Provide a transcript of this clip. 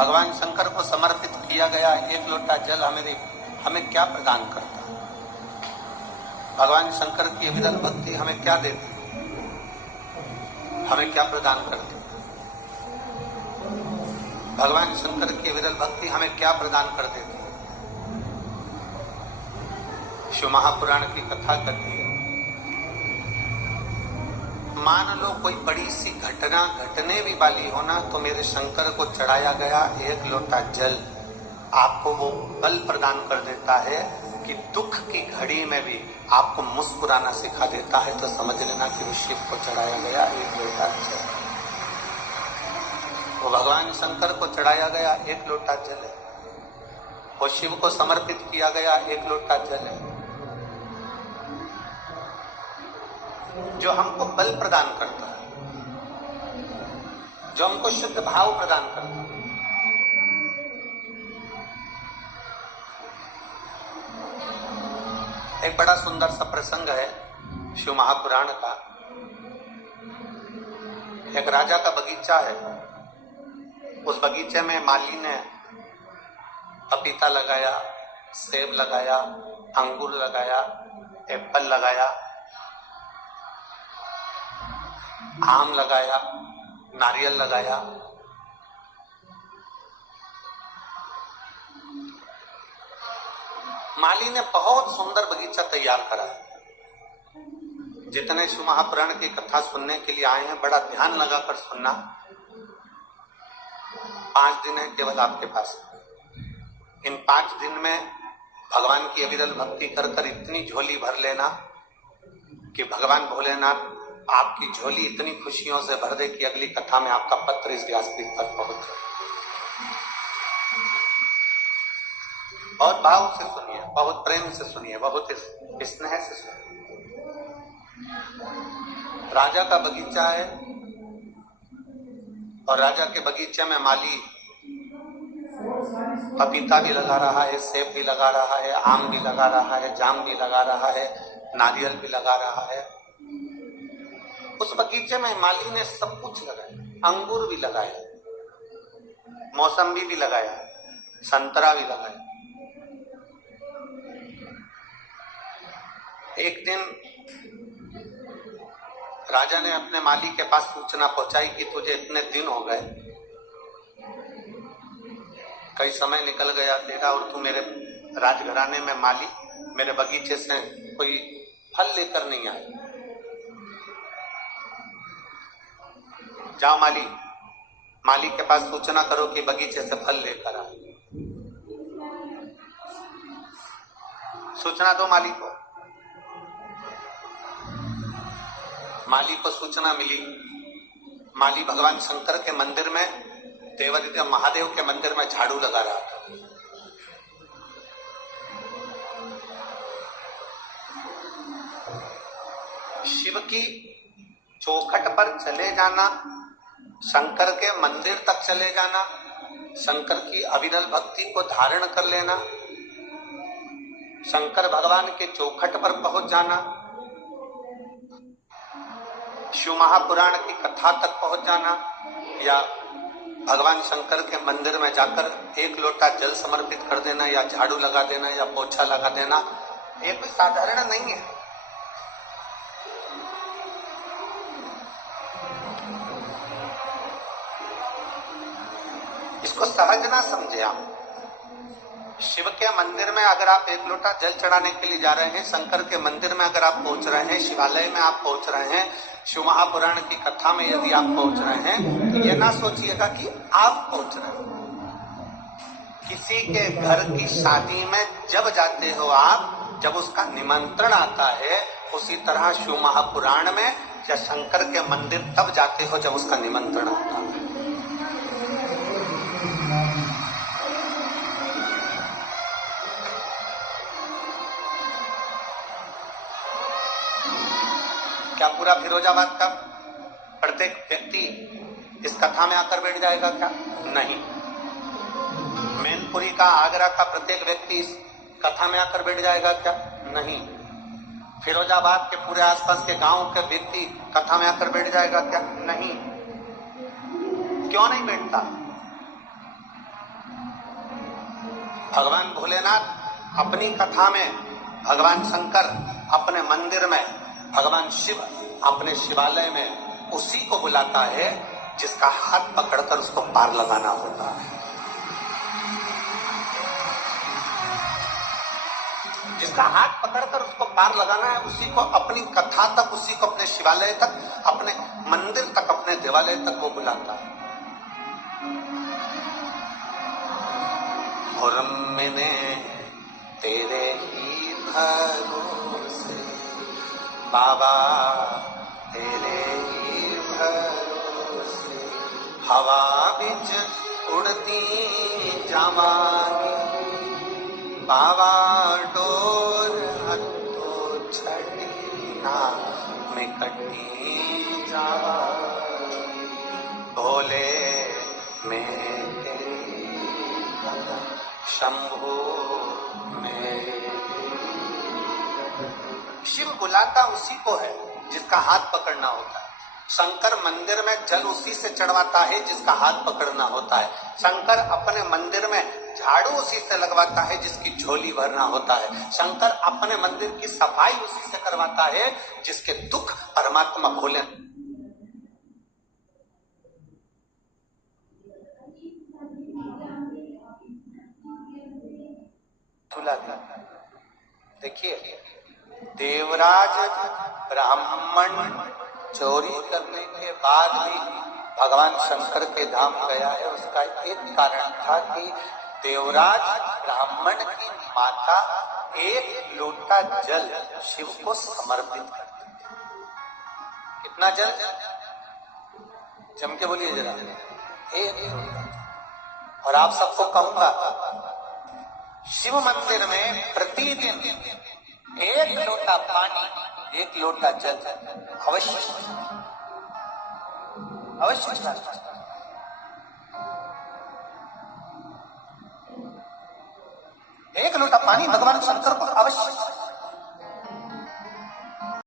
भगवान शंकर को समर्पित किया गया एक लोटा जल हमें क्या प्रदान करता? भगवान शंकर की अविरल भक्ति हमें क्या देती? हमें क्या प्रदान करती? भगवान शंकर की अविरल भक्ति हमें क्या प्रदान कर देती? शिव महापुराण की कथा कहती है, मान लो कोई बड़ी सी घटना घटने भी वाली हो ना, तो मेरे शंकर को चढ़ाया गया एक लोटा जल आपको वो बल प्रदान कर देता है कि दुख की घड़ी में भी आपको मुस्कुराना सिखा देता है। तो समझ लेना कि वो शिव को चढ़ाया गया एक लोटा जल, वो भगवान शंकर को चढ़ाया गया एक लोटा जल है, वो शिव को समर्पित किया गया एक लोटा जल है, जो हमको बल प्रदान करता है, जो हमको शुद्ध भाव प्रदान करता है। एक बड़ा सुंदर सा प्रसंग है शिव महापुराण का। एक राजा का बगीचा है, उस बगीचे में माली ने पपीता लगाया, सेब लगाया, अंगूर लगाया, एप्पल लगाया, आम लगाया, नारियल लगाया। माली ने बहुत सुंदर बगीचा तैयार करा है। जितने शिव महापुराण की कथा सुनने के लिए आए हैं, बड़ा ध्यान लगाकर सुनना। 5 दिन है केवल आपके पास। इन 5 दिन में भगवान की अविरल भक्ति कर कर इतनी झोली भर लेना कि भगवान भोलेनाथ आपकी झोली इतनी खुशियों से भर दे कि अगली कथा में आपका पत्र इस व्यासपीठ तक पहुंच जाए। बहुत भाव से सुनिए, बहुत प्रेम से सुनिए, बहुत स्नेह से सुनिए। राजा का बगीचा है और राजा के बगीचे में माली पपीता भी लगा रहा है, सेब भी लगा रहा है, आम भी लगा रहा है, जाम भी लगा रहा है, नारियल भी लगा रहा है। उस बगीचे में माली ने सब कुछ लगाया, अंगूर भी लगाया, मौसम्बी भी लगाया, संतरा भी लगाया। एक दिन राजा ने अपने माली के पास सूचना पहुंचाई कि तुझे इतने दिन हो गए, कई समय निकल गया तेरा और तू मेरे राजघराने में माली मेरे बगीचे से कोई फल लेकर नहीं आए। जाओ माली के पास सूचना करो कि बगीचे से फल लेकर आए। सूचना दो माली को। माली को सूचना मिली, माली भगवान शंकर के मंदिर में, देवादिदेव महादेव के मंदिर में झाड़ू लगा रहा था। शिव की चौखट पर चले जाना, शंकर के मंदिर तक चले जाना, शंकर की अविरल भक्ति को धारण कर लेना, शंकर भगवान के चौखट पर पहुंच जाना, शिव महापुराण की कथा तक पहुंच जाना, या भगवान शंकर के मंदिर में जाकर एक लोटा जल समर्पित कर देना, या झाड़ू लगा देना, या पोछा लगा देना, ये कोई साधारण नहीं है। इसको सहज ना समझे आप। शिव के मंदिर में अगर आप एक लोटा जल चढ़ाने के लिए जा रहे हैं, शंकर के मंदिर में अगर आप पहुंच रहे हैं, शिवालय में आप पहुंच रहे हैं, शिव महापुराण की कथा में यदि आप पहुंच रहे हैं, तो ये ना सोचिएगा कि आप पहुंच रहे हैं। किसी के घर की शादी में जब जाते हो आप, जब उसका निमंत्रण आता है, उसी तरह शिव महापुराण में या शंकर के मंदिर तब जाते हो जब उसका निमंत्रण आता है। क्या पूरा फिरोजाबाद का प्रत्येक व्यक्ति इस कथा में आकर बैठ जाएगा क्या? नहीं। मैनपुरी का, आगरा का प्रत्येक व्यक्ति इस कथा में आकर बैठ जाएगा क्या? नहीं। फिरोजाबाद के पूरे आसपास के गांव के व्यक्ति कथा में आकर बैठ जाएगा क्या? नहीं। क्यों नहीं बैठता? भगवान भोलेनाथ अपनी कथा में, भगवान शंकर अपने मंदिर में, भगवान शिव अपने शिवालय में उसी को बुलाता है जिसका हाथ पकड़कर उसको पार लगाना होता है। जिसका हाथ पकड़कर उसको पार लगाना है, उसी को अपनी कथा तक, उसी को अपने शिवालय तक, अपने मंदिर तक, अपने देवालय तक वो बुलाता है। और मैंने तेरे ही भरोसे बाबा, तेरे ही भरोसे हवा बिच उड़ती जावांगी बाबा, डोर हथो छड़ी ना मैं कटी जावांगी भोले मैं शंभु में। शिव बुलाता उसी को है जिसका हाथ पकड़ना होता है। शंकर मंदिर में जल उसी से चढ़वाता है जिसका हाथ पकड़ना होता है। शंकर अपने मंदिर में झाड़ू उसी से लगवाता है जिसकी झोली भरना होता है। शंकर अपने मंदिर की सफाई उसी से करवाता है जिसके दुख परमात्मा भोले तुला। देखिए, देवराज ब्राह्मण चोरी करने के बाद भी भगवान शंकर के धाम गया है। उसका एक कारण था कि देवराज ब्राह्मण की माता एक लोटा जल शिव को समर्पित करती थी। कितना जल? जम के बोलिए जरा, एक लोटा। और आप सबको कहूंगा, शिव मंदिर में प्रतिदिन एक लोटा पानी, एक लोटा जल अवश्य अवश्य चढ़ाना। एक लोटा पानी भगवान शंकर को अवश्य